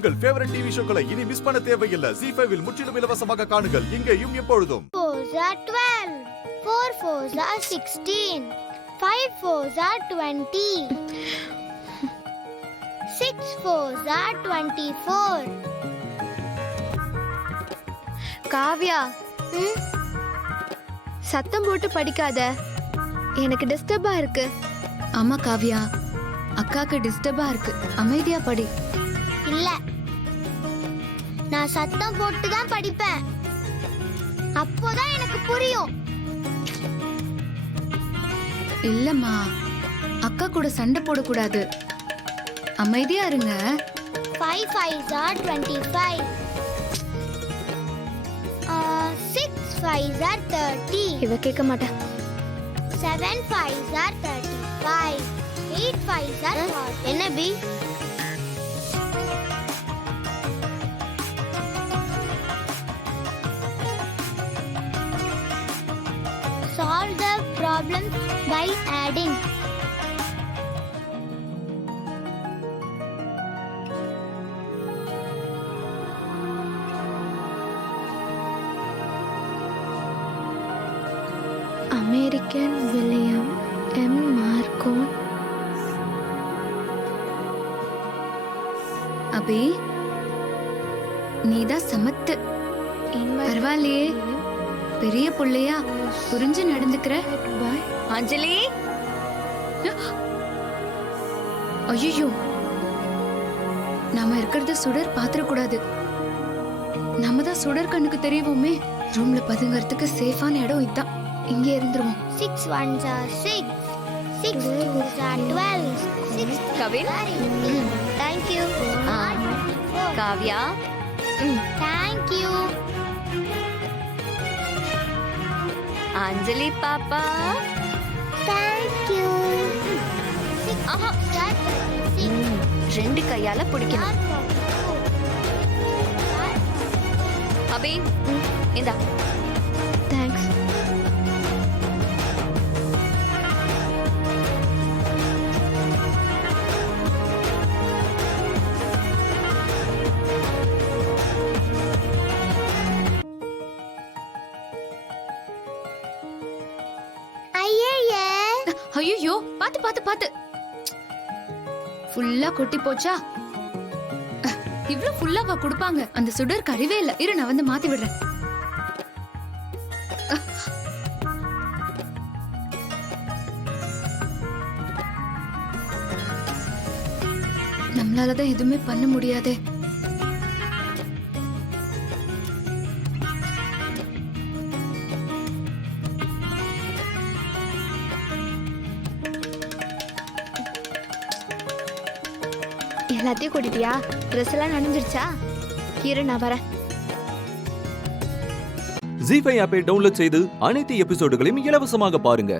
உங்கள் favourite TV ஷோக்களை இனி miss பண்ண தேவையில்லை. ZEE5 இல் முற்றிலும் இலவசமாக காணுங்கள். இங்கேயும் எப்பொழுதும். 4s are 12, 4 4s are 16, 5 4s are 20, 6 4s are 24. Kavya, சத்தம் போட்டு படிக்காத, எனக்கு டிஸ்டர்பா இருக்கு. ஆமா காவ்யா, அக்காக்கு டிஸ்டர்பா இருக்கு, அமைதியா படி. இல்ல, நான் சத்தம் போட்டு தான் படிப்பேன். அப்போதான் எனக்கு புரியும். இல்லம்மா, அக்கா கூட சண்டை போடக்கூடாது, அமைதியா இருங்க. 5 5s are 25, 6 5s are 30, இவ கேட்க மாட்டா. 7 5s are 35, 8 5s are 40. என்ன B? Solve the problem by adding. American William M மார்கோன். அபி, நீதான் சமத்து. பரவாயில்லையே, பெரிய புள்ளையா புரிஞ்சு நடந்துக்கிற. அஞ்சலி, ஐயோ, நாம இருக்கிறத சுடர் பாத்திரக்கூடாது. நாம தான் சுடர் கண்ணுக்கு தெரியுமே. ரூம்ல பதுங்கறதுக்கு சேஃபான இடம் இதான், இங்கே இருந்துருவோம். 6 1s are 6, 6 2s are 12, 6 Kavin. Thank you. Kavya, Thank you. அஞ்சலி பாப்பா. Thank you. 6 ஆஹா. 6 ரெண்டு கையால பிடிக்கணும். அபி, இந்தா. தேங்க்ஸ். ஐயே, ஐயோ, பாத்து பாத்து பாத்து, ஃபுல்லா கொட்டி போச்சா? இவ்ளோ ஃபுல்லாவா கொடுப்பாங்க? அந்த சுடருக்கு அறிவே இல்ல. இரு, நான் வந்து மாத்தி விடுறேன். நம்மளாலதான் எதுவுமே பண்ண முடியாதே. எல்லாத்தையும் கூட்டிட்டியா? ட்ரெஸ் எல்லாம் நனைஞ்சிருச்சா? இரு, நான் வரேன். ZEE5 ஆப்பை டவுன்லோட் செய்து அனைத்து எபிசோடுகளையும் இலவசமாக பாருங்க.